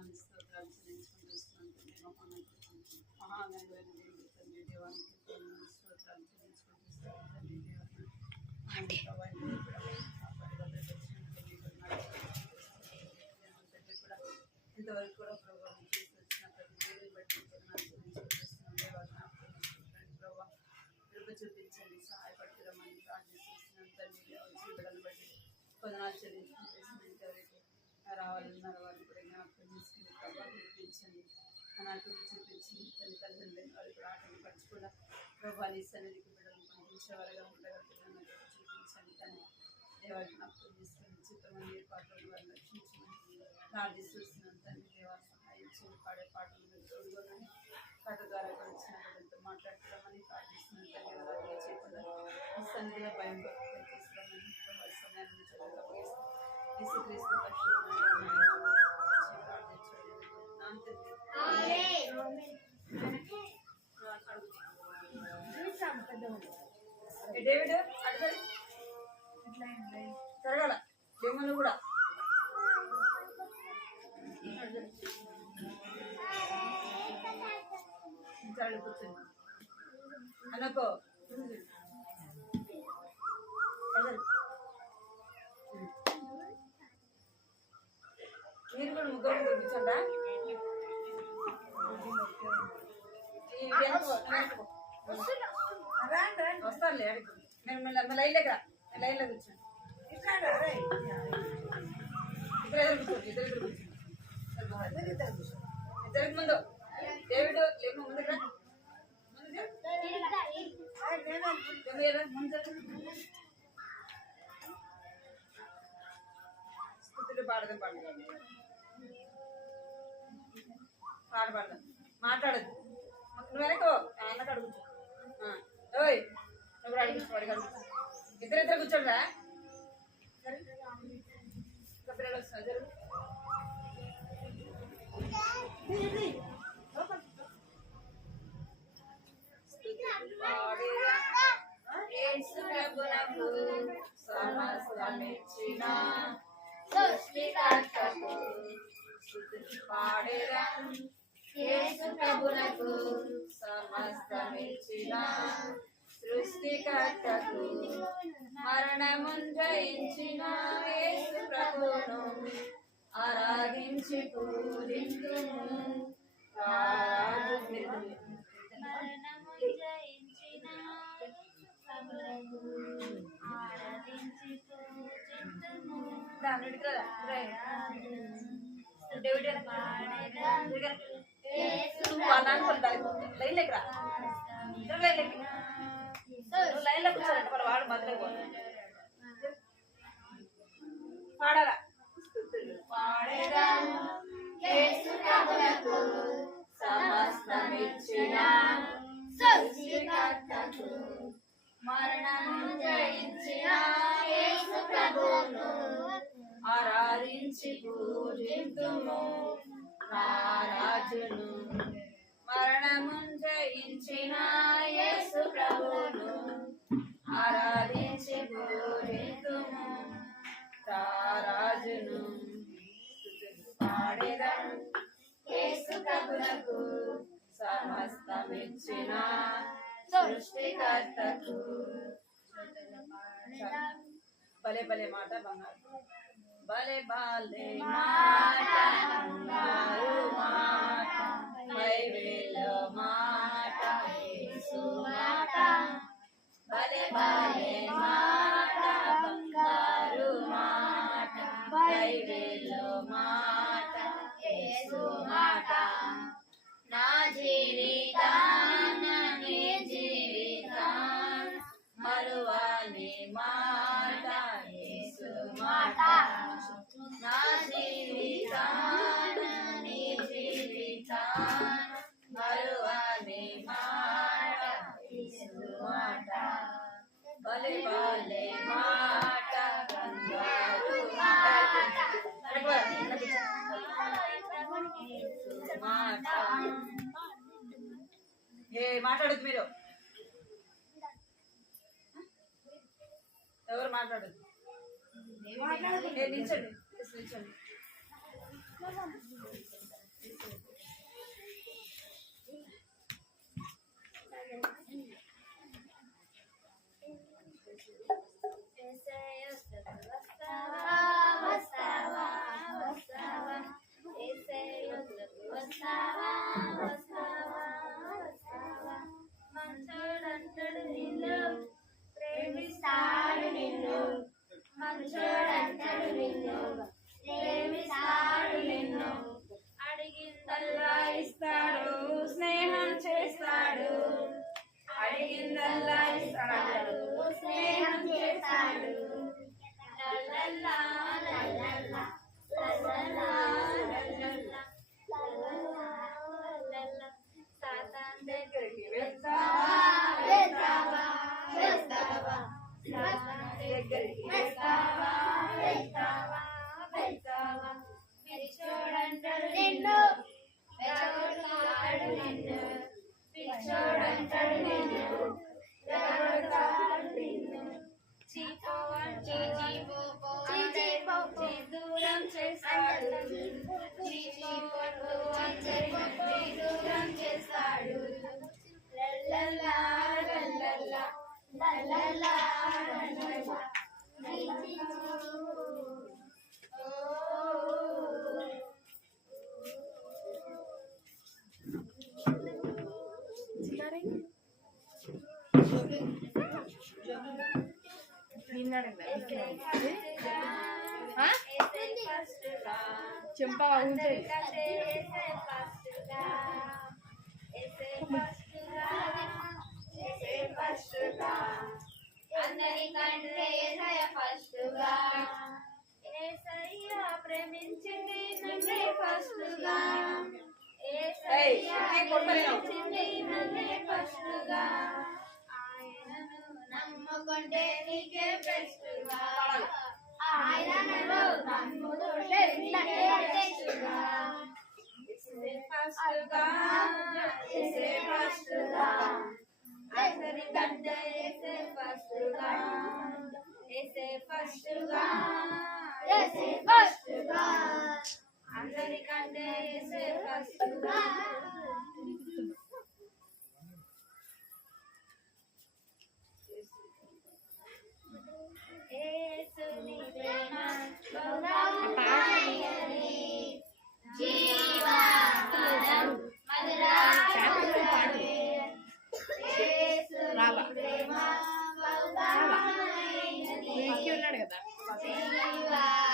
వందనాలు స్తోత్రాలు చెల్లించుకుంటూ మహాగణమైన దేవుడు తండ్రి దేవానికి స్తోత్రాలు చెల్లించుకుంటూ తండ్రి దేవాన్ని ఇంతవరకు కూడా ప్రభావం చేసి వచ్చిన ప్రతి దేవుని బట్టి ప్రభావ కృప చూపించండి, సహాయపడుతురమని ప్రార్థిస్తున్నాం తండ్రి. బిడ్డలను బట్టి వందనాలు చెల్లించుకుంటూ రావాలన్నారు వారిని కూడా జ్ఞాపకం తీసుకుని ప్రభావం చూపించండి, నాకు చూపించి తల్లిదండ్రులు వారి కూడా ఆటలు పరచుకుండా ప్రభావాన్ని సన్నిధికి బిడ్డలను పంపించేవారుగా ఉండగలుగుతున్నాను చూపించండి. కానీ దేవా జ్ఞాపకం తీసుకుని చిత్రమని ఏర్పాట్లు వారిని రక్షించమని ప్రార్థిస్తున్నాం తండ్రి. దేవా సహాయం చేసి పాడే పాటలు మీరు తోడుగొనని కథ ద్వారా వచ్చిన బిడ్డలతో మాట్లాడుతున్నామని ప్రార్థిస్తున్నాం తండ్రి. వారిని చేయకుండా ఈ సన్నిధిలో భయం చేస్తామని ప్రభావ సమయాన్ని చదువుగా పోయిస్తాం యేసుక్రీస్తు డేవిడ్ అడగడు జరగాల డెమోలు కూడా కూర్చొని అనుకో మీరు కూడా ముగ్గురు కూర్చోండా వస్తారులే అడిగి మేము లైన్లోకి రా, లైన్లో కూర్చోండి. ఇద్దరు కూర్చోండి ముందు డేవిడ్ లేక ముందు స్థుతులు పాడదాం పాడదాం మాట్లాడద్దు నువ్వు వెనకో అన్నకు అడుగుచ్చు ఓయ్ నువ్వు అడిగించు వాడికి అడుగు ఇద్దరు కూర్చోండా పిల్లలు వస్తున్నారు జరుగు సమస్తమిచ్చిన సృష్టికర్తకు పాడేరా యేసు ప్రభునకు సమస్తమిచ్చిన సృష్టికర్తకు మరణమును జయించిన యేసు ప్రభును ఆరాధించి పూజింతుము. లైన్లో కూర్చోాలంటే మన వాడు మధ్యలో పాడాలా పాడేదా యేసు ప్రభువుకు సమస్తమిచ్చిన సృష్టికర్తకు మరణమును జయించిన యేసు ప్రభువును ఆరాధించి పూజింతుము. రాజును మరణమును జయించిన యేసు ప్రభువును ఆరాధించి పూజింతుము. రాజును పాడేదం యేసు ప్రభువుకు సమస్తమిచ్చిన సృష్టికర్తకు. భలే భలే మాట బంగారు భలే భలే మాట బంగారు మాట బైబిల్ మాట యేసు మాట భలే భలే మాట బంగారు మాట బైబిల్ మాట యేసు మాట నా జీవితాన నీ జీవితాన మరువని మాట యేసు మాట నా జీవితాన నీ జీవితాన మరువని మాట యేసు మాట భలే భలే మాట బంగారు మాట మాట్లాడద్దు మీరు ఎవరు మాట్లాడద్దు నిల్చండి వస్తావా వస్తావా మంచోడంటాడు నిన్ను ప్రేమిస్తాడు నిన్ను మంచోడంటాడు నిన్ను ప్రేమిస్తాడు నిన్ను అడిగిందల్లా ఇస్తాడు స్నేహం చేస్తాడు అడిగిందల్లా ఇస్తాడు స్నేహం చేస్తాడు లల్లల్లా లల్లల్లా లల్లల్లా లల్లల్లా లల్లల్లా లల్లల్లా సాతాన్ దగ్గరికి వెళ్తావా వెళ్తావా వెళ్తావా సాతాన్ దగ్గరికి వెళ్తావా వెళ్తావా వెళ్తావా పిచ్చోడంటాడు నిన్ను వెచ్చగొడతాడు నిన్ను పిచ్చోడంటాడు నిన్ను వెచ్చగొడతాడు నిన్ను దూరం చేస్తాడు దూరం చేస్తాడు లల్లల్లా లల్లల్లా లల్లల్లా లల్లల్లా చెంప అందరికంటే ఫస్ట్గా ఏసయ్యా ప్రేమించింది నన్నే ఫస్ట్గా ఏసయ్యా ప్రేమించింది నన్నే ఫస్ట్గా ఆయనను నమ్ముకుంటే నీకే బెస్ట్గా ఆయనను నమ్ముకుంటే నీకే బెస్ట్గా ఫస్ట్గా ఏసే ఫస్ట్గా అందరికంటే ఏసే ఫస్ట్గా ఏసే ఫస్ట్గా ఏసే ఫస్ట్గా అందరికంటే ఏసే ఫస్ట్గా యేసుని ప్రేమ బహుమానమైనది జీవపదం మధురాక్షరమే యేసుని ప్రేమ బహుమానమైనది జీవపదం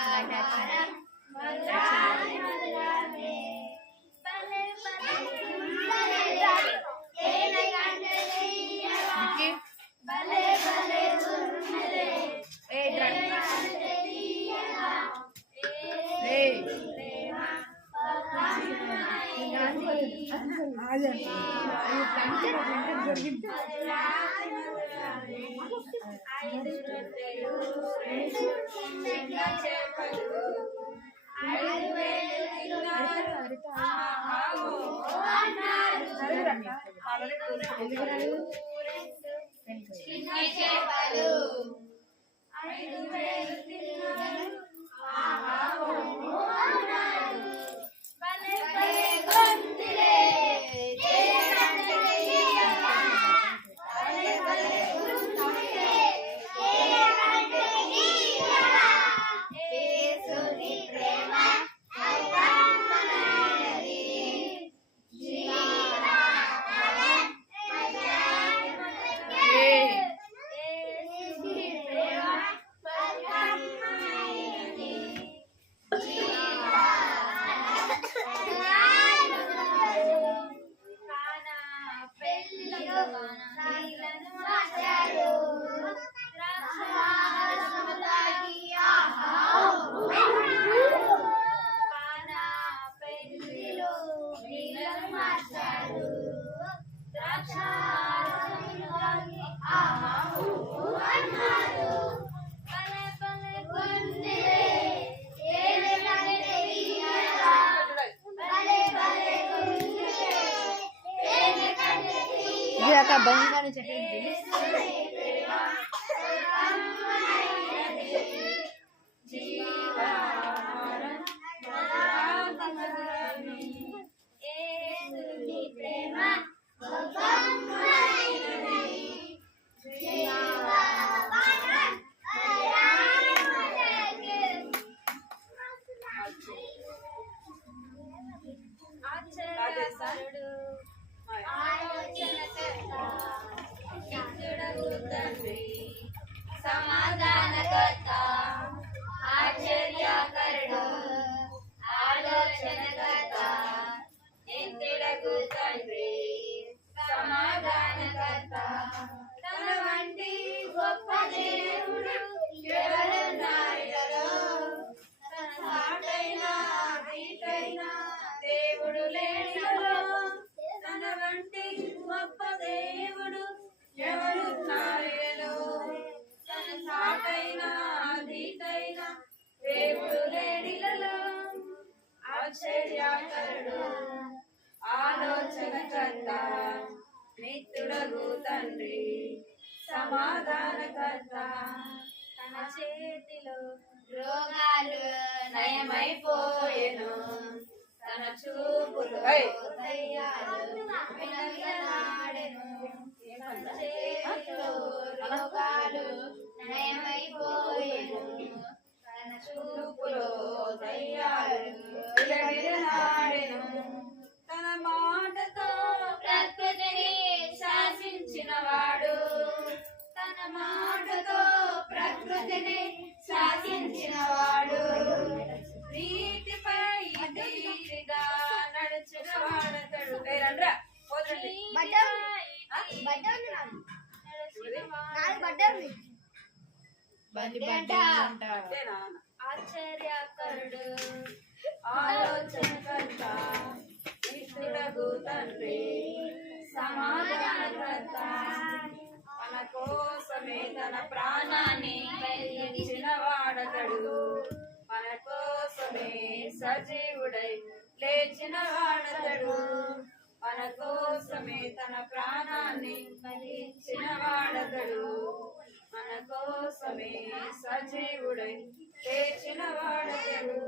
మధురాక్షరమే భలే భలే ఏనకంటే తీయగా భలే భలే ఉన్నదే బంగారు చెప్పండి ఆశ్చర్యకరుడు నిత్యుడగు తండ్రి సమాధానకర్త ఆశ్చర్యకరుడు ఆలోచనకర్త నిత్యుడగు తండ్రి సమాధానకర్త తన వంటి గొప్ప దేవుడు ఎవరున్నారో తన సాటైనా తీటైనా దేవుడు లేనిలో తన వంటి గొప్ప దేవుడు ఎవరున్నారో తన సాటైనా తీటైనా దేవుడు లేనిలో ఆశ్చర్యకరుడు ఆలోచనకర్త నిత్యుడగు తండ్రి సమాధానకర్త తన చేతిలో రోగాలు నయమైపోయెను తన చూపులో దయ్యాలు విలవిలలాడెను తన చేతిలో రోగాలు నయమైపోయెను తన చూపులో దయ్యాలు విలవిలలాడెను తన మాటతో ప్రకృతిని శాసించినవాడు తన మాటతో ప్రకృతిని శాసించినవాడు నీటిపై ధీరిగా నడిచిన వాడతడు పేరండ్రా ఆశ్చర్యకరుడు ఆలోచనకర్త నిత్యుడగు తండ్రి సమాధానకర్త మన కోసమే తన ప్రాణాన్ని కలిగించిన వాడతడు మన కోసమే సజీవుడై లేచిన వాడతడు మన కోసమే తన ప్రాణాన్ని కలిగించిన వాడతడు మన కోసమే సజీవుడై లేచిన వాడతడు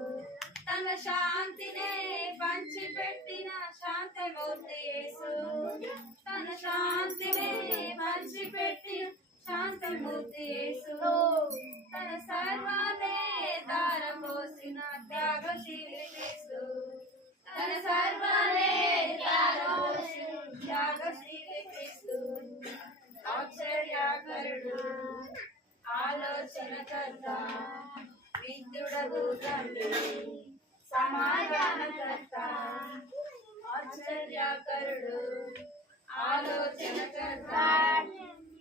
తన శాంతినే పంచిపెట్టిన శాంతమూర్తి యేసు తన శాంతినే పంచిపెట్టిన శాంతమూర్తి యేసు తన సర్వాన్నే దారపోసిన త్యాగశీలి యేసు తన సర్వాన్నే దారపోసిన త్యాగశీలి యేసు ఆశ్చర్యకరుడు ఆలోచనకర్త నిత్యుడగు తండ్రి సమాధానకర్త ఆశ్చర్యకరుడు ఆలోచనకర్త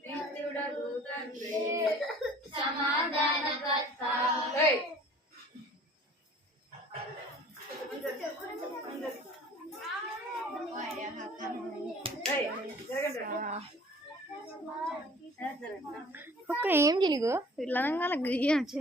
నిత్యుడగు తండ్రి సమాధానకర్త ఒక్క ఏం చేయకు ఇట్లా అనగానే గయ్యొచ్చి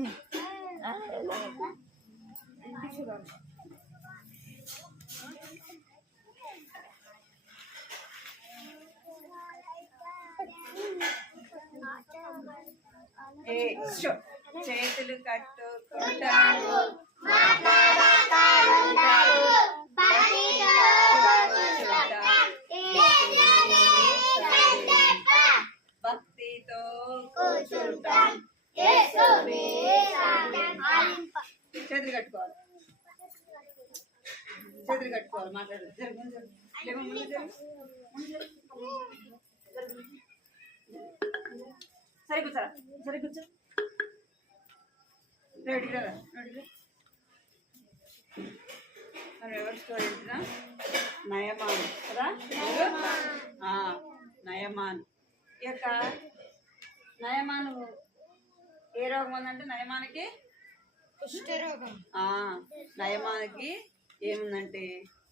చేతులు కట్టుకుంటాను భక్తితో కూర్చుంటాం చేతులు కట్టుకోవాలి చేతులు కట్టుకోవాలి మాట్లాడు సరే కూర్చోరా సరే కూర్చో రెడీ కదా రెడీ ఎవరు స్టూడెంట్ నయమాన్ కదా నయమాన్ ఈ యొక్క నయమాను ఏ రోగం ఉందంటే నయమానికి కుష్ఠరోగం నయమానికి ఏముందంటే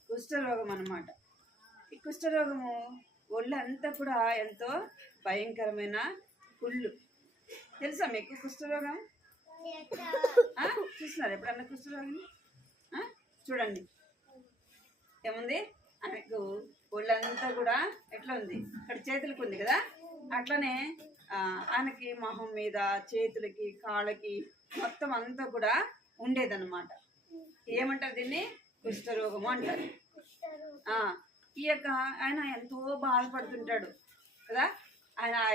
కుష్ఠరోగం అన్నమాట. ఈ కుష్ఠరోగము ఒళ్ళంతా కూడా ఎంతో భయంకరమైన పుళ్ళు. తెలుసా మీకు కుష్ఠరోగం? చూస్తున్నారు ఎప్పుడన్నా కుష్ఠరోగం? చూడండి ఏముంది ఆయనకు ఒళ్ళంతా కూడా ఎట్లా ఉంది, ఇక్కడ చేతులకు ఉంది కదా, అట్లనే ఆయనకి మొహం మీద చేతులకి కాళ్ళకి మొత్తం అంతా కూడా ఉండేదన్నమాట. ఏమంటారు దీన్ని? కుష్ఠరోగము అంటారు. ఈ యొక్క ఆయన ఎంతో బాధపడుతుంటాడు కదా, ఆయన ఆ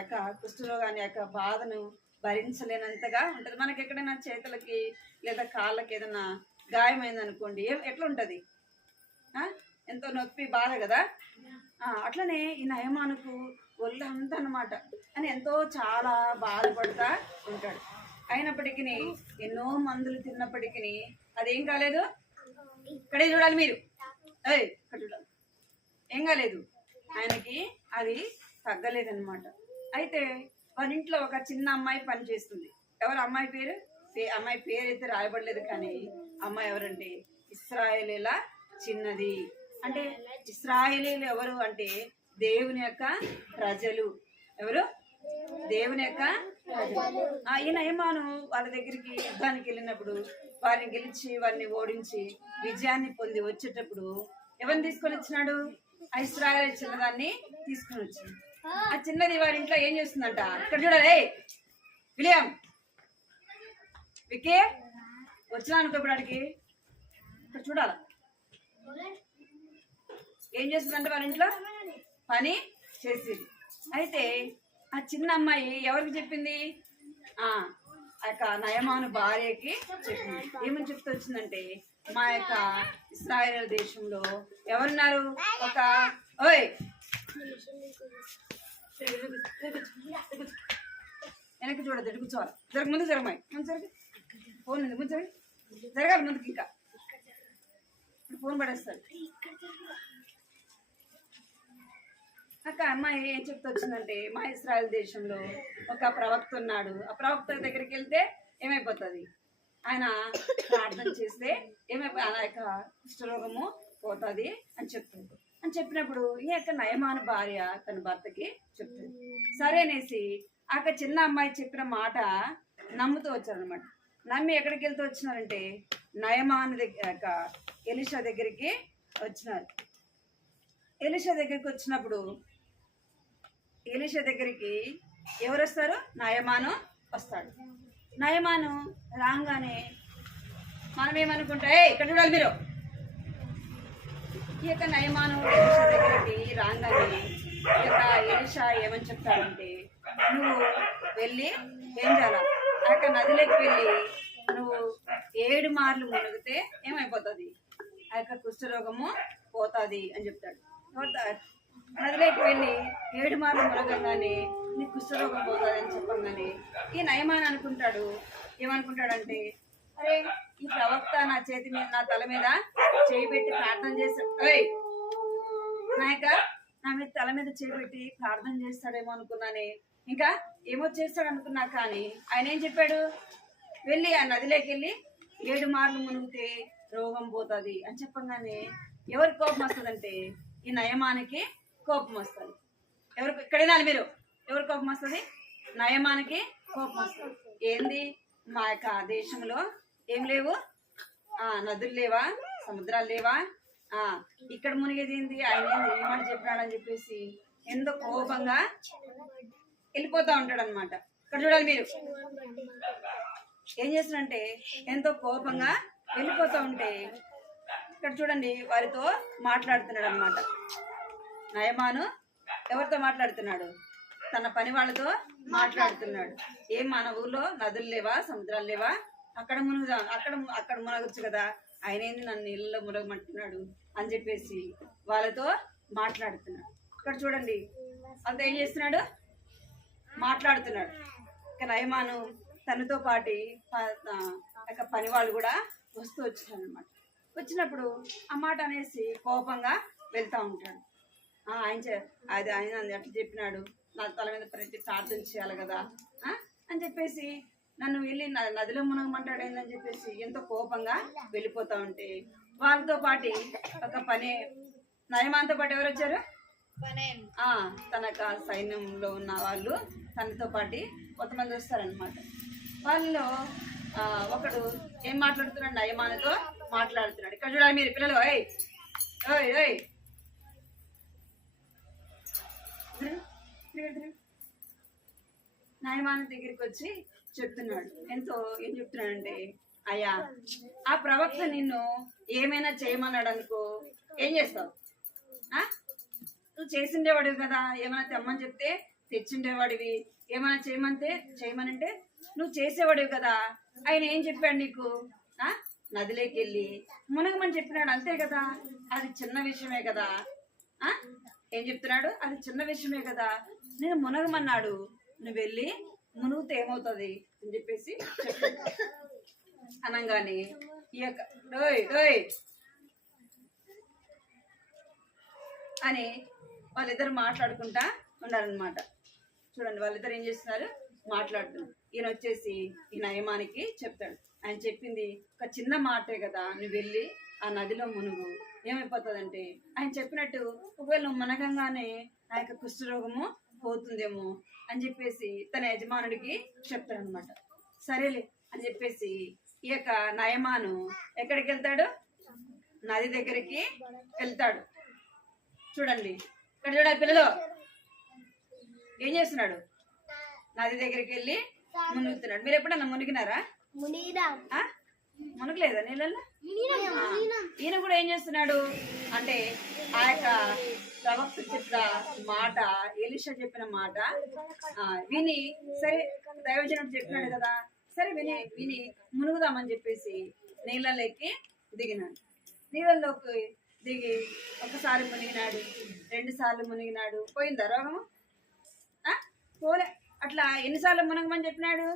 యొక్క కుష్ఠరోగాన్ని యొక్క బాధను భరించలేనంతగా ఉంటుంది. మనకి ఎక్కడైనా చేతులకి లేదా కాళ్ళకి ఏదైనా గాయమైంది అనుకోండి, ఎట్లా ఉంటుంది? ఎంతో నొప్పి బాధ కదా. అట్లనే ఈ నయమానుకు ఒళ్ళంతా అన్నమాట అని ఎంతో చాలా బాధపడుతూ ఉంటాడు. అయినప్పటికీ ఎన్నో మందులు తిన్నప్పటికీ అదేం కాలేదు. ఇక్కడే చూడాలి మీరు, ఇక్కడ చూడాలి, ఏం కాలేదు ఆయనకి, అది తగ్గలేదన్నమాట. అయితే వాళ్ళ ఇంట్లో ఒక చిన్న అమ్మాయి పని చేస్తుంది. ఎవరు అమ్మాయి పేరు? అమ్మాయి పేరు అయితే రాయబడలేదు, కానీ అమ్మాయి ఎవరంటే ఇశ్రాయేలీల చిన్నది. అంటే ఇశ్రాయేలీలు ఎవరు అంటే దేవుని యొక్క ప్రజలు. ఎవరు? దేవుని యొక్క ప్రజలు. ఈ నయమాను వాళ్ళ దగ్గరికి యుద్ధానికి వెళ్ళినప్పుడు వారిని గెలిచి వారిని ఓడించి విజయాన్ని పొంది వచ్చేటప్పుడు ఎవరిని తీసుకొని వచ్చినాడు? ఆ ఇశ్రాయేలు చిన్నదాన్ని తీసుకొని వచ్చింది. ఆ చిన్నది వారి ఇంట్లో ఏం చేస్తుందంట? ఇక్కడ చూడాలి విలియం, వికే వచ్చినా అనుకో ఇప్పుడు అడిగి ఇక్కడ చూడాల. ఏం చేస్తుందంటే వాళ్ళ ఇంట్లో పని చేసేది. అయితే ఆ చిన్న అమ్మాయి ఎవరికి చెప్పింది? ఆ యొక్క నయమాను భార్యకి చెప్పింది. ఏమని చెప్తూ వచ్చిందంటే, మా యొక్క ఇశ్రాయేలు దేశంలో ఎవరున్నారు? ఒక ఓయ్ వెనక్కి చూడదు, ఎటు కూర్చోవాలి. జరగ ముందు జరగమాయి, ముందు జరగ, ఫోన్ ఉంది ముందు జరగ, జరగాలి ముందుకి. ఇంకా ఫోన్ పడేస్తాడు. అక్క అమ్మాయి ఏం చెప్తూ వచ్చిందంటే, మా ఇశ్రాయేలు దేశంలో ఒక ప్రవక్త ఉన్నాడు. ఆ ప్రవక్త దగ్గరికి వెళ్తే ఏమైపోతుంది? ఆయన ప్రార్థన చేస్తే ఆయన యొక్క కుష్ఠరోగము పోతుంది అని చెప్తుంది. అని చెప్పినప్పుడు ఈ యొక్క నయమాను భార్య తన భర్తకి చెప్తుంది. సరే అనేసి ఆ చిన్న అమ్మాయి చెప్పిన మాట నమ్ముతూ వచ్చారనమాట. నమ్మి ఎక్కడికి వెళ్తూ వచ్చినారంటే నయమాను దగ్గర ఎలీషా దగ్గరికి వచ్చినారు. ఎలీషా దగ్గరికి వచ్చినప్పుడు ఎలీషా దగ్గరికి ఎవరు వస్తారు? నయమాను వస్తాడు. నయమాను రాగానే మనం ఏమనుకుంటా, ఇక్కడ చూడాలి మీరు. ఈ యొక్క నయమాను ఎలీషా దగ్గరికి రాగానే ఈ యొక్క ఎలీషా ఏమని చెప్తాడంటే, నువ్వు వెళ్ళి ఏం చేయాల? ఆ యొక్క నదిలోకి వెళ్ళి నువ్వు 7 మార్లు మునిగితే ఏమైపోతుంది? ఆ యొక్క కుష్ఠరోగము పోతుంది అని చెప్తాడు. నదిలోకి వెళ్ళి 7 మార్లు మునగంగానే నీ కుష్ఠరోగం పోతుంది అని చెప్పంగానే ఈ నయమాన్ అనుకుంటాడు. ఏమనుకుంటాడంటే, అరే ఈ ప్రవక్త నా చేతి మీద, నా తల మీద చేయి పెట్టి ప్రార్థన చేస్తాడు, నా మీద తల మీద చేయి పెట్టి ప్రార్థన చేస్తాడేమో అనుకున్నానే. ఇంకా ఏమో చేస్తాడు అనుకున్నా, కానీ ఆయన ఏం చెప్పాడు? వెళ్ళి ఆ నదిలోకి వెళ్ళి 7 మార్లు మునిగితే రోగం పోతుంది అని చెప్పగానే ఎవరికి కోపం వస్తుందంటే ఈ నయమానికి కోపం వస్తుంది. ఎవరికి ఇక్కడైనా మీరు ఎవరి కోపం వస్తుంది? నయమానికి కోపం వస్తుంది. ఏంది, మా యొక్క దేశంలో ఏం లేవు, నదులు లేవా, సముద్రాలు లేవా, ఇక్కడ మునిగేది ఏంది, ఆయన ఏమని చెప్పినాడని చెప్పేసి ఎంతో కోపంగా వెళ్ళిపోతా ఉంటాడు అనమాట. ఇక్కడ చూడాలి మీరు, ఏం చేస్తున్నాడంటే ఎంతో కోపంగా వెళ్ళిపోతూ ఉంటే ఇక్కడ చూడండి వారితో మాట్లాడుతున్నాడు అనమాట. నయమాను ఎవరితో మాట్లాడుతున్నాడు? తన పని వాళ్ళతో మాట్లాడుతున్నాడు. ఏం మన ఊర్లో నదులు లేవా, సముద్రాలు లేవా, అక్కడ మునుగుదా, అక్కడ మునగొచ్చు కదా, ఆయన ఏంది నన్ను నీళ్ళలో మునగమంటున్నాడు అని చెప్పేసి వాళ్ళతో మాట్లాడుతున్నాడు. ఇక్కడ చూడండి అంత ఏం చేస్తున్నాడు? మాట్లాడుతున్నాడు. ఇక నయమాను తనతో పాటి పని వాళ్ళు కూడా వస్తూ వచ్చారు అనమాట. వచ్చినప్పుడు ఆ మాట అనేసి కోపంగా వెళ్తూ ఉంటాడు. ఆయన అట్లా చెప్పినాడు, నా తల మీద ప్రతి ప్రార్థన చేయాలి కదా అని చెప్పేసి నన్ను వెళ్ళి నదిలో మునగమంటాడు ఏందని చెప్పేసి ఎంతో కోపంగా వెళ్ళిపోతా ఉంటే వాళ్ళతో పాటు ఒక నయమాన్తో పాటు ఎవరు వచ్చారు? తన సైన్యంలో ఉన్న వాళ్ళు తనతో పాటు కొంతమంది వస్తారనమాట. వాళ్ళలో ఒకడు ఏం మాట్లాడుతున్నాడు? నయమానుతో మాట్లాడుతున్నాడు. ఇక్కడ చూడాలి మీరు పిల్లలు, నయమాను దగ్గరికి వచ్చి చెప్తున్నాడు. ఏం చెప్తున్నాడంటే, అయ్యా ఆ ప్రవక్త నిన్ను ఏమైనా చేయమన్నాడు అనుకో, ఏం చేస్తావు? నువ్వు చేసిండేవాడివి కదా, ఏమైనా తెమ్మని చెప్తే తెచ్చిండేవాడివి, ఏమైనా చేయమనంటే నువ్వు చేసేవాడివి కదా. ఆయన ఏం చెప్పాడు నీకు? నదిలోకి వెళ్ళి మునగమని చెప్పినాడు, అంతే కదా. అది చిన్న విషయమే కదా. ఆ ఏం చెప్తున్నాడు? అది చిన్న విషయమే కదా, నేను మునగమన్నాడు, నువ్వు వెళ్ళి మునుగుతే ఏమవుతుంది అని చెప్పేసి చెప్పాడు. అనగానే ఈ యొక్క డోయ్ డోయ్ అని వాళ్ళిద్దరు మాట్లాడుకుంటా ఉన్నారనమాట. చూడండి, వాళ్ళిద్దరు ఏం చేస్తున్నారు, మాట్లాడుతున్నారు. ఈయన వచ్చేసి ఈ నయమానికి చెప్తాడు, ఆయన చెప్పింది ఒక చిన్న మాటే కదా, నువ్వు వెళ్ళి ఆ నదిలో మునుగు, ఏమైపోతుందంటే ఆయన చెప్పినట్టు ఒకవేళ నువ్వు మునగంగానే ఆ యొక్క కుష్ఠరోగము పోతుందేమో అని చెప్పేసి తన యజమానుడికి చెప్తాడనమాట. సరేలే అని చెప్పేసి ఈ యొక్క నయమాను ఎక్కడికి వెళ్తాడు? నది దగ్గరికి వెళ్తాడు. చూడండి, ఇక్కడ చూడాలి పిల్లలు ఏం చేస్తున్నాడు, నది దగ్గరికి వెళ్ళి మునుగుతున్నాడు. మీరు ఎప్పుడన్నా మునిగినారా? మునగలేదా నీళ్ళల్లో? ఈయన కూడా ఏం చేస్తున్నాడు అంటే ఆ యొక్క ప్రవక్త చెప్పిన మాట, ఎలీషా చెప్పిన మాట విని, సరే దైవజనుడు చెప్పినాడు కదా, సరే విని మునుగుదామని చెప్పేసి నీళ్ళలోకి దిగినాడు. నీళ్ళలోకి దిగి ఒకసారి మునిగినాడు, 2 సార్లు మునిగినాడు. పోయిందా రోగము? పోలే. అట్లా ఎన్నిసార్లు మునగమని చెప్పినాడు?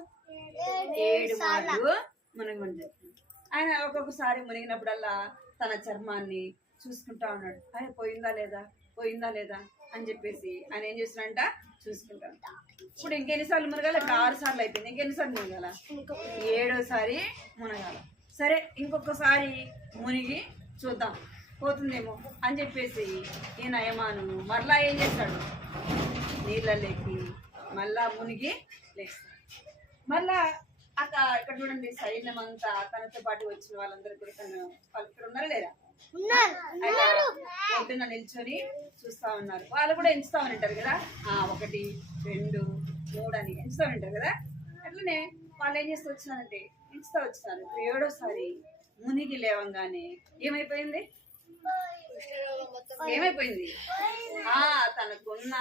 7 మార్లు మునగమని చెప్పినాడు. ఆయన ఒక్కొక్కసారి మునిగినప్పుడల్లా తన చర్మాన్ని చూసుకుంటా ఉన్నాడు. అరే పోయిందా లేదా అని చెప్పేసి ఆయన ఏం చేస్తున్నాడంట, చూసుకుంటాడు. ఇప్పుడు ఇంకెన్నిసార్లు మునగాలి? ఇప్పుడు 6 సార్లు అయిపోయింది. ఇంకెన్నిసార్లు మునగాల? 7వసారి మునగాల. సరే ఇంకొకసారి మునిగి చూద్దాం పోతుందేమో అని చెప్పేసి ఈ నయమాను మరలా ఏం చేస్తాడు, నీళ్ళలోకి మళ్ళా మునిగి లేస్తాడు. మళ్ళా ఇక్కడ చూడండి, సైన్యం అంతా తనతో పాటు వచ్చిన వాళ్ళందరూ కూడా వాళ్ళు ఇక్కడ ఉన్నారా లేరా? పొద్దున్న నిల్చొని చూస్తా ఉన్నారు. వాళ్ళు కూడా ఎంచుతా ఉంటారు కదా, 1 2 3 అని ఎంచుతా ఉంటారు కదా. అట్లనే వాళ్ళు ఏం చేస్తూ వచ్చినారంటే ఎంచుతా వచ్చినారు. 7వసారి మునిగి లేవంగానే ఏమైపోయింది? తనకున్న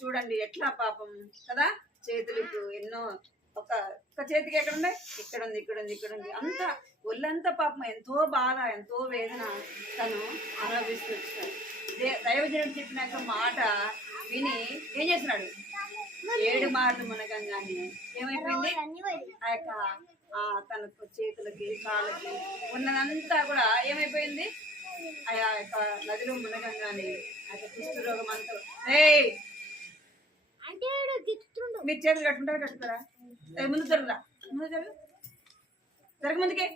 చూడండి ఎట్లా పాపం కదా, చేతులకు ఎన్నో ఒక చేతికి ఎక్కడుంది, ఇక్కడ ఉంది అంతా ఒళ్ళంతా పాపం ఎంతో బాధ, ఎంతో వేదన తను అనుభవిస్తూ వచ్చినాడు. దైవజనుడు చెప్పినాక మాట విని ఏం చేస్తున్నాడు, 7 మార్లు మునగంగానే ఏమైపోయింది, ఆ యొక్క తనకు చేతులకి కాళ్ళకి ఉన్నదంతా కూడా ఏమైపోయింది, ఆ యొక్క నదిలో మునగంగానే ఆ యొక్క కుష్ఠరోగం అంతా. మీరు చేతులు కట్టుకుంటారా? ముందు జరుగురా, జరగ ముందుకే.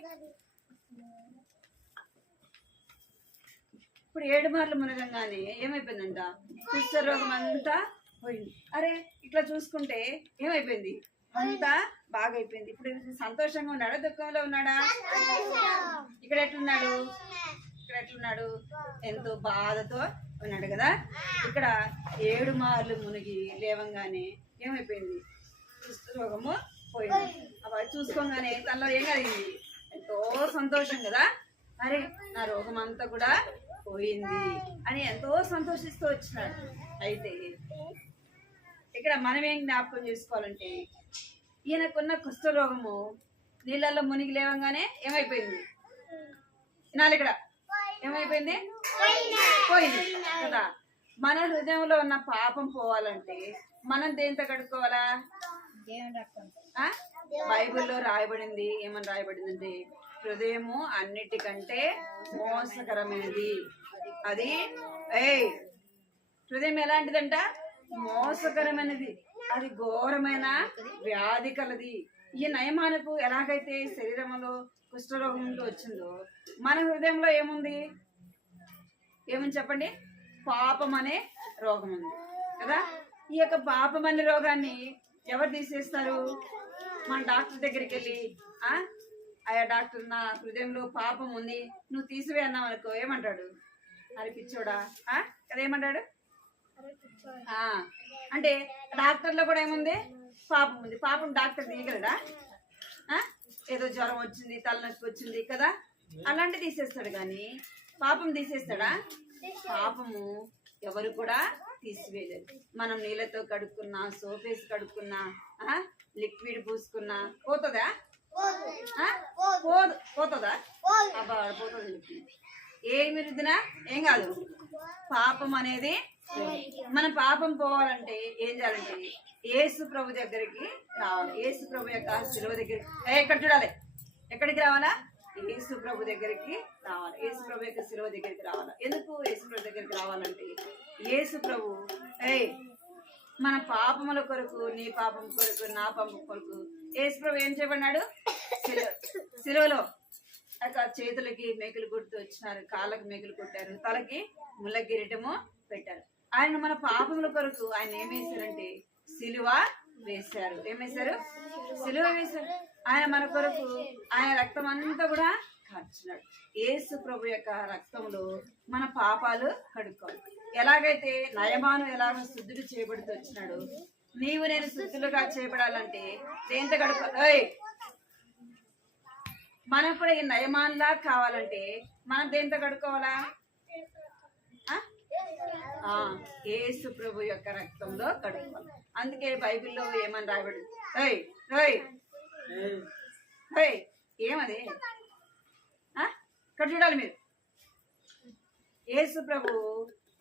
ఇప్పుడు 7 మార్లు మునగంగానే ఏమైపోయిందంట, కుష్ఠరోగం అంతా పోయింది. అరే ఇట్లా చూసుకుంటే ఏమైపోయింది, అంతా బాగా అయిపోయింది. ఇప్పుడు సంతోషంగా ఉన్నాడా, దుఃఖంలో ఉన్నాడా? ఇక్కడ ఎట్లున్నాడు, ఎంతో బాధతో ఉన్నాడు కదా. ఇక్కడ 7 మార్లు మునిగి లేవంగానే ఏమైపోయింది, కుష్ఠరోగము పోయింది. అవి చూసుకోగానే తనలో ఏం కలిగింది, ఎంతో సంతోషం కదా. అరే నా రోగం అంతా కూడా పోయింది అని ఎంతో సంతోషిస్తూ వచ్చినాడు. అయితే ఇక్కడ మనం ఏం జ్ఞాపకం చేసుకోవాలంటే, ఈయనకున్న కుష్ఠరోగము నీళ్ళల్లో మునిగి లేవంగానే ఏమైపోయింది, ఇక్కడ ఏమైపోయింది, పోయింది కదా. మన హృదయంలో ఉన్న పాపం పోవాలంటే మనం దేంతో కడుక్కోవాలా? బైబిల్లో రాయబడింది, ఏమని రాయబడిందంటే హృదయము అన్నిటికంటే మోసకరమైనది. అది హృదయం ఎలాంటిదంట, మోసకరమైనది, అది ఘోరమైన వ్యాధి కలది. ఈ నయమానకు ఎలాగైతే శరీరంలో కుష్ఠరోగం వచ్చిందో మన హృదయంలో ఏముంది, ఏమని చెప్పండి, పాపం అనే రోగం ఉంది కదా. ఈ యొక్క పాపం అనే రోగాన్ని ఎవరు తీసేస్తారు? మన డాక్టర్ దగ్గరికి వెళ్ళి ఆయా డాక్టర్ నా హృదయంలో పాపం ఉంది నువ్వు తీసివే అన్నావు అనుకో, ఏమంటాడు, అరే పిచ్చోడా కదా, ఏమంటాడు? అంటే డాక్టర్లో కూడా ఏముంది, పాపం ఉంది. పాపం డాక్టర్ తీయగలడా? ఏదో జ్వరం వచ్చింది, తలనొప్పి వచ్చింది కదా, అలాంటి తీసేస్తాడు. కానీ పాపం తీసేస్తాడా? పాపము ఎవరు కూడా తీసివేయలేదు. మనం నీళ్ళతో కడుక్కున్నా, సోప్ వేసి కడుక్కున్నా, లిక్విడ్ పూసుకున్నా పోతుందా? ఆ? పోతుందా అబ్బా పోతుంది. ఏమి రుద్దినా ఏం కాదు. పాపం అనేది మన పాపం పోవాలంటే ఏం చేయాలంటే యేసు ప్రభు దగ్గరికి రావాలి. యేసు ప్రభు యొక్క శిలువ దగ్గరికి ఎక్కడ చూడాలి, ఎక్కడికి రావాలా? యేసు ప్రభు దగ్గరికి రావాలి. యేసు ప్రభు యొక్క శిలువ దగ్గరికి రావాలి. ఎందుకు యేసు ప్రభు దగ్గరికి రావాలంటే యేసు ప్రభు మన పాపముల కొరకు, నీ పాపం కొరకు, నా పాపం కొరకు యేసు ప్రభు ఏం చేయబడినాడు? శిలువలో చేతులకి మేకులు కుడుతూ వచ్చినారు, కాళ్ళకి మేకులు కుట్టారు, తలకి ముళ్ళ కిరీటము పెట్టారు. ఆయన మన పాపముల కొరకు ఆయన ఏం వేశారంటే సిలువ వేశారు. ఏం వేశారు? సిలువ వేశారు. ఆయన మన కొరకు ఆయన రక్తం అంతా కూడా కార్చినాడు. యేసు ప్రభు యొక్క రక్తంలో మన పాపాలు కడుక్కోవాలి. ఎలాగైతే నయమాను ఎలాగ శుద్ధుడు చేయబడుతూ వచ్చినాడు, నీవు నేను శుద్ధులుగా చేయబడాలంటే దేంతో కడుక్కోవాలి? మనకు కూడా ఈ నయమాన్లా కావాలంటే మనం దేంతో కడుక్కోవాలా? యేసు ప్రభు యొక్క రక్తంలో కడుక్కోవాలి. అందుకే బైబిల్లో ఏమని రాయబడింది? ఏమది? ఇక్కడ చూడాలి మీరు. యేసు ప్రభు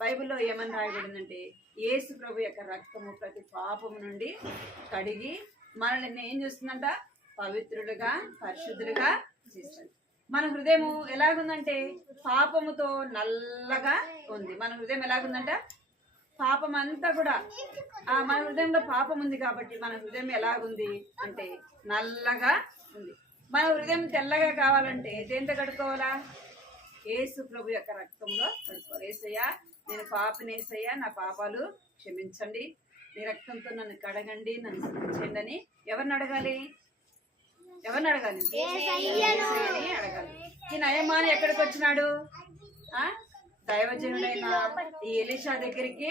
బైబిల్లో ఏమని రాయబడిందంటే యేసు ప్రభు యొక్క రక్తము ప్రతి పాపము నుండి కడిగి మనల్ని ఏం చేస్తుందంట? పవిత్రులుగా, పరిశుద్ధులుగా చేస్తుంది. మన హృదయం ఎలాగుందంటే పాపముతో నల్లగా ఉంది. మన హృదయం ఎలాగుందంట? పాపం అంతా కూడా మన హృదయంలో పాపం ఉంది కాబట్టి మన హృదయం ఎలాగుంది అంటే నల్లగా ఉంది. మన హృదయం తెల్లగా కావాలంటే దేంతో కడుక్కోవాలా? యేసు ప్రభు యొక్క రక్తంలో కడుక్కోవాలి. యేసయ్యా నేను పాపిని, యేసయ్యా నా పాపాలు క్షమించండి, నీ రక్తంతో నన్ను కడగండి, నన్ను శుద్ధించండి అని ఎవరిని అడగాలి? ఎవరిని అడగాలి? యేసయ్యని అడగాలి. ఈ నయమాను ఎక్కడికి వచ్చినాడు? దైవజనుడైన ఈ ఎలీషా దగ్గరికి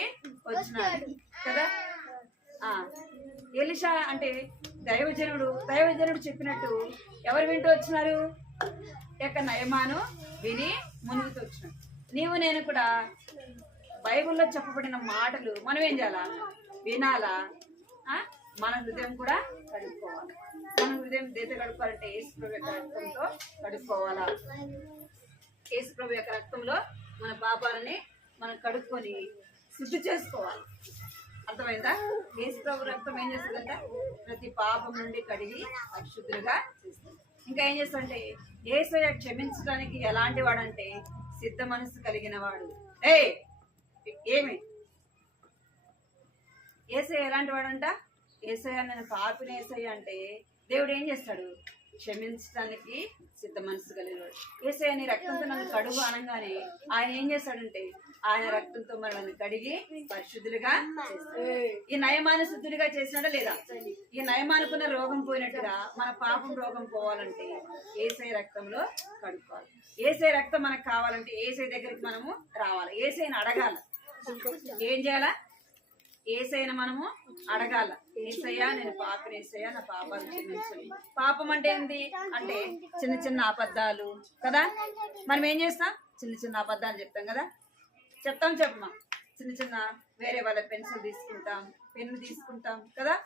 వచ్చినాడు కదా. ఎలీషా అంటే దైవజనుడు చెప్పినట్టు ఎవరు వింటూ వచ్చినారు? యొక్క నయమాను విని మునుగుతూ వచ్చినాడు. నీవు నేను కూడా బైబిల్లో చెప్పబడిన మాటలు మనం ఏం చేయాలా? వినాలా? మన హృదయం కూడా కడుక్కోవాలి. మన హృదయం దేంతో కడుక్కోవాలంటే యేసు ప్రభు యొక్క రక్తంతో కడుక్కోవాలా. యేసు ప్రభు యొక్క రక్తంలో మన పాపాలని మనం కడుక్కొని శుద్ధి చేసుకోవాలి. అర్థమైందా? యేసు ప్రభు రక్తం ఏం చేస్తుందంటే ప్రతి పాపం నుండి కడిగి పరిశుద్ధులుగా చేస్తుంది. ఇంకా ఏం చేస్తుందంటే యేసయ్య క్షమించడానికి ఎలాంటి వాడంటే సిద్ధ మనసు కలిగిన వాడు. ఏమి యేసయ్య ఎలాంటి వాడంట? యేసయ్య నేను పాపిని యేసయ్య అంటే దేవుడు ఏం చేస్తాడు? క్షమించడానికి సిద్ధ మనసు కలిగినవాడు. యేసయ్య నీ రక్తంతో నన్ను కడుగు అనగానే ఆయన ఏం చేస్తాడంటే ఆయన రక్తంతో మనల్ని కడిగి పరిశుద్ధులుగా చేస్తాడు. ఈ నయమాను శుద్ధులుగా చేసినాడా లేదా? ఈ నయమానుకున్న రోగం పోయినట్టుగా మన పాపం రోగం పోవాలంటే యేసయ్య రక్తంలో కడుక్కోవాలి. యేసయ్య రక్తం మనకు కావాలంటే యేసయ్య దగ్గరికి మనము రావాలి. యేసయ్యని అడగాల. ఏం చేయాలా? యేసయ్యను మనము అడగాల. యేసయ్యా నేను పాపని, యేసయ్యా నా పాపాలు క్షమించండి. పాపం అంటే ఏంటి అంటే చిన్న చిన్న అబద్ధాలు కదా. మనం ఏం చేస్తాం? చిన్న చిన్న అబద్ధాలు చెప్తాం కదా. చెప్పమా. చిన్న చిన్న వేరే వాళ్ళ పెన్సిల్ తీసుకుంటాం, పెన్ను తీసుకుంటాం కదా.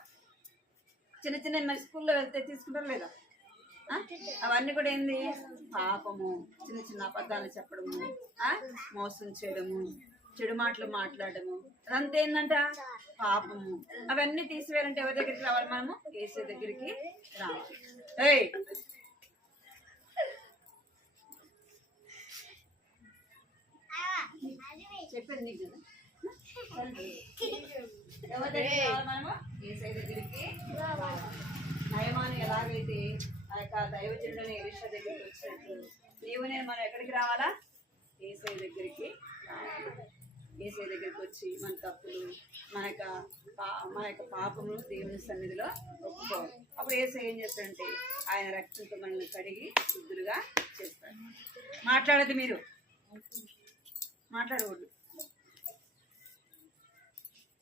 చిన్న చిన్న మన స్కూల్లో వెళ్తే తీసుకుంటారు లేదా? అవన్నీ కూడా ఏంది? పాపము. చిన్న చిన్న అబద్ధాలు చెప్పడము, మోసం చేయడము, చెడు మాటలు మాట్లాడము, అదంతా ఏంటంట? పాపము. అవన్నీ తీసివేయాలంటే ఎవరి దగ్గరికి రావాలి? మనము యేసు దగ్గరికి రావాలి. చెప్పండి నీకు కదా. ఎవరి దగ్గరికి రావాలి? మనము యేసు దగ్గరికి రావాలి. నయమాను ఎలాగైతే ఆ యొక్క దైవజనుడైన ఎలీషా దగ్గరికి వచ్చినట్టు నీవు నేను మనం ఎక్కడికి రావాలా? యేసు దగ్గరికి రావాలి. యేసయ్య దగ్గరికి వచ్చి మన తప్పులు, మన యొక్క పాపములు దేవుని సన్నిధిలో ఒప్పుకోవాలి. అప్పుడు యేసయ్య ఏం చేస్తాడంటే ఆయన రక్తంతో మనల్ని కడిగి శుద్ధులుగా చేస్తాడు. మాట్లాడదు, మీరు మాట్లాడకూడదు.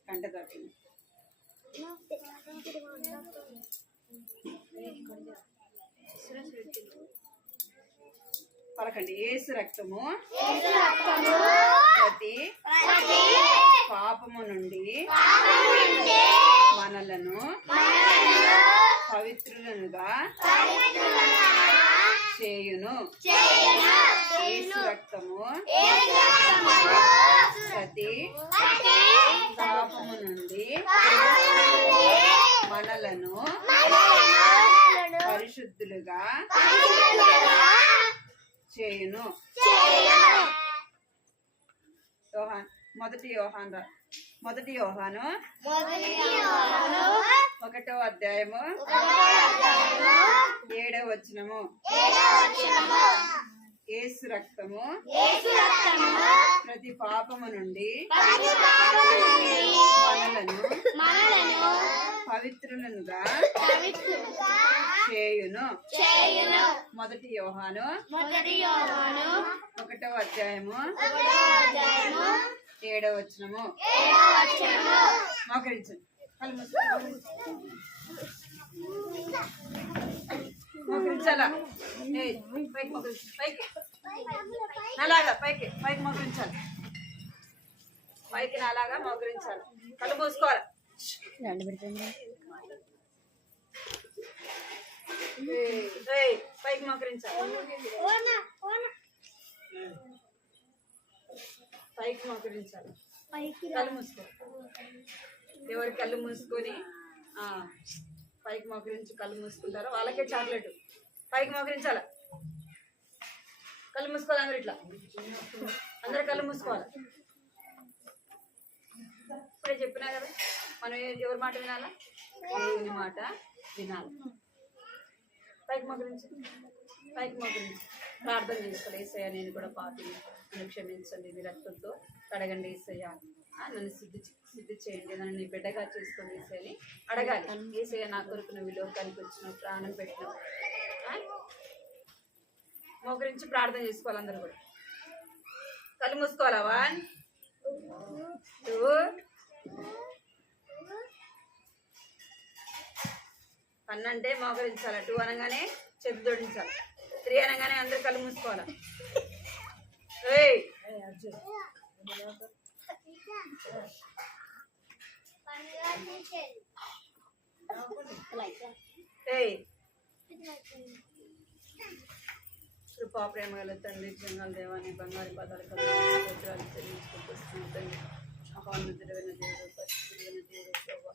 కంట తప్పింది. పలకండి. యేసు రక్తము ప్రతి పాపము నుండి మనలను పవిత్రులనుగా చేయును. యేసు రక్తము ప్రతి పాపము నుండి మనలను పరిశుద్ధులుగా చేయును. మొదటి యోహాను 1వ అధ్యాయము 7వ వచనము. యేసు రక్తము ప్రతి పాపము నుండి మనలను పవిత్రులనుగా చేయును. మొదటి యోహాను 1వ అధ్యాయము 7వ వచనము. మోకరించండి. కళ్ళు మూసుకోండి. మోకరించాలా? పైకి మోకరించు. పైకి అలాగా పైకి మోకరించాలి. పైకి అలాగా మోకరించాలి. కళ్ళు మూసుకోవాలి. పైకి మోకరించాలి. పైకి మోకరించాలి. కళ్ళు మూసుకో. ఎవరి కళ్ళు మూసుకొని పైకి మోకరించి కళ్ళు మూసుకుంటారో వాళ్ళకే చాక్లెట్. పైకి మోకరించాల. కళ్ళు మూసుకోవాలి. అందరు ఇట్లా అందరు కళ్ళు మూసుకోవాలి. ఇప్పుడే చెప్పినా కదా మనం ఎవరి మాట వినాలా? దేవుని మాట వినాలి. పైకి మోకరించి ప్రార్థన చేసుకోవాలి. ఏసయ్య నేను కూడా పాపిని, నన్ను క్షమించండి, మీ రక్తంతో కడగండి ఏసయ్య, నన్ను శుద్ధి చేయండి, నన్ను నీ బిడ్డగా చేసుకోండి ఏసయ్యని అడగాలి. ఏసయ్య నా కొరకు నువ్వు లోకానికి వచ్చినావు, ప్రాణం పెట్టినావు. మోకరించి ప్రార్థన చేసుకోవాలి. అందరూ కూడా కళ్ళు మూసుకోవాలా? 1 2 1 అంటే మోకరించాలి. 2 అనగానే చేతి జోడించాలి. 3 అనగానే అందరు కళ్ళు మూసుకోవాలా? కృపా ప్రేమ గల తండ్రి, జంగాల దేవాన్ని బంగారు పదాలు స్తోత్రాలు చెల్లించుకుంటూ తండ్రి, మహోన్నతుడైన దేవుడు, పరిశుద్ధుడైన దేవుడు ప్రభా,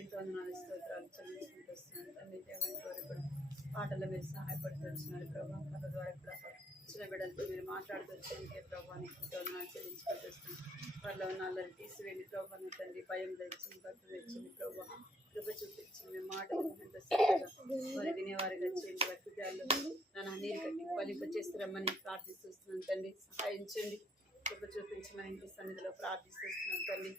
ఎంతో వందనాలు స్తోత్రాలు చెల్లించుకుంటూ వస్తున్నాను తండ్రి. దేవాన్ని కోరి కూడా పాటల్లో మీరు సహాయపడుతూ వచ్చినారు ప్రభా. కథ ద్వారా కూడా చిన్న బిడ్డలతో మీరు మాట్లాడుతూ వచ్చేందుకే ప్రభాని ఎంతో వందనాలు చెల్లించుకుంటూ వస్తున్నాను. వారిలో ఉన్న అల్లరి తీసివేయండి ప్రభాని తండ్రి. భయం తెచ్చింది, భక్తి తెచ్చింది ప్రభా. కృప చూపించింది, మాటలు వారి వినేవారిగా చేయండి. భక్తిదారులు నన్ను నీరు కట్టి ఫలింపచేస్తారమ్మని ప్రార్థిస్తున్నాను తండ్రి. సహాయించండి, కృప చూపించమని ఇంటి సన్నిధిలో ప్రార్థిస్తున్నాను తండ్రి.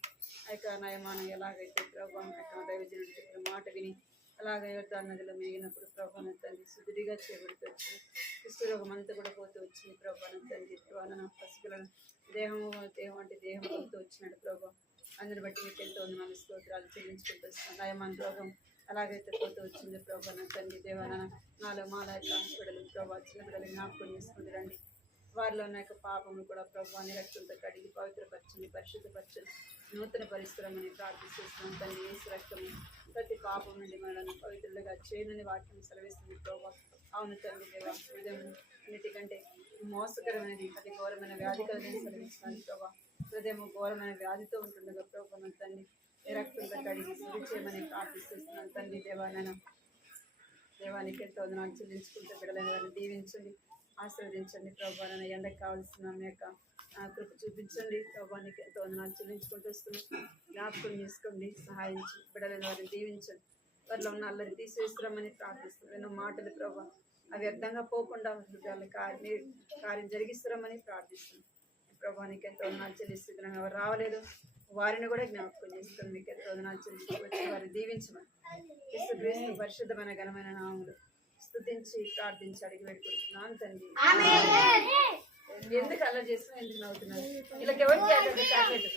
అయితే నయమానం ఎలాగైతే ప్రభావం దైవజనుడు చెప్పిన మాట విని అలాగే నదిలో మేగినప్పుడు ప్రభావం తండ్రి శుద్ధుడిగా చేయబడుతూ వచ్చింది. కుష్ఠరోగం అంతా కూడా పోతూ వచ్చింది ప్రభావం తండ్రి. నా పసిపిల్లలను దేహం అంటే దేహం పోతూ వచ్చినాడు ప్రభావం. అందరిని బట్టి మీకు ఎంతో వందనాలు స్తోత్రాలు చెల్లించుకుంటూ వస్తున్నాను. నయమాన రోగం అలాగైతే పోతూ వచ్చింది ప్రభావం తండ్రి. దేవాన నాలో మాలా బిడ్డలు ప్రభావ చిన్న బిడ్డలు జ్ఞాపకం చేసుకుని రండి. వారిలో ఉన్న యొక్క పాపము కూడా ప్రభువాన్ని రక్తంతో కడిగి పవిత్రపరచండి, పరిశుద్ధపరచండి, నూతన పరిశ్రమని ప్రార్థిస్తున్నాం తండ్రి. యేసు రక్తము ప్రతి పాపం నుండి మనల్ని పవిత్రులుగా చేయనని వాక్యం సెలవిస్తుంది ప్రభావ. అవును తండ్రి దేవా, హృదయం అన్నిటికంటే మోసకరమైనది, అతి ఘోరమైన వ్యాధి కలదని సెలవిస్తున్నాను ప్రభావ. హృదయం ఘోరమైన వ్యాధితో ఉంటుండగా ప్రభావం తండ్రి ఏ రక్తంతో కడిగి శుద్ధి చేయమని ప్రార్థిస్తున్నాను తండ్రి. దేవానికి ఎంతో వందనాలు చెల్లించుకుంటూ బిడ్డలైన వారిని దీవించండి, ఆశీర్వదించండి ప్రభావ. ఎండకు కావాల్సిన మీ యొక్క కృప చూపించండి ప్రభావానికి ఎంతో వందనాలు చెల్లించుకుంటూ వస్తున్నాం. జ్ఞాపకం చేసుకోండి, సహాయించి బిడ్డలైన వారిని దీవించండి. వారిలో ఉన్న అల్లరి తీసేస్తామని ప్రార్థిస్తున్నాం. ఎన్నో మాటలు ప్రభావ అవి వ్యర్థంగా పోకుండా కార్యం జరిగిస్తామని ప్రార్థిస్తున్నాం. ప్రభావానికి ఎంతో వందనాలు చెల్లిస్తున్నాం. ఎవరు రావలేదు వారిని కూడా జ్ఞాపకం చేసుకొని మీకు ఎంతో వందనాలు చెల్లిస్తూ వచ్చి వారిని దీవించమని యేసుక్రీస్తు పరిశుద్ధమైన ఘనమైన నామములో స్తుతించి ప్రార్థించి అడిగి పెట్టుకుంటున్నాను తండ్రి. ఎందుకు అలా చేస్తున్నా, ఎందుకు నవ్వుతున్నారు? వీళ్ళకి ఎవరికి చాక్లెట్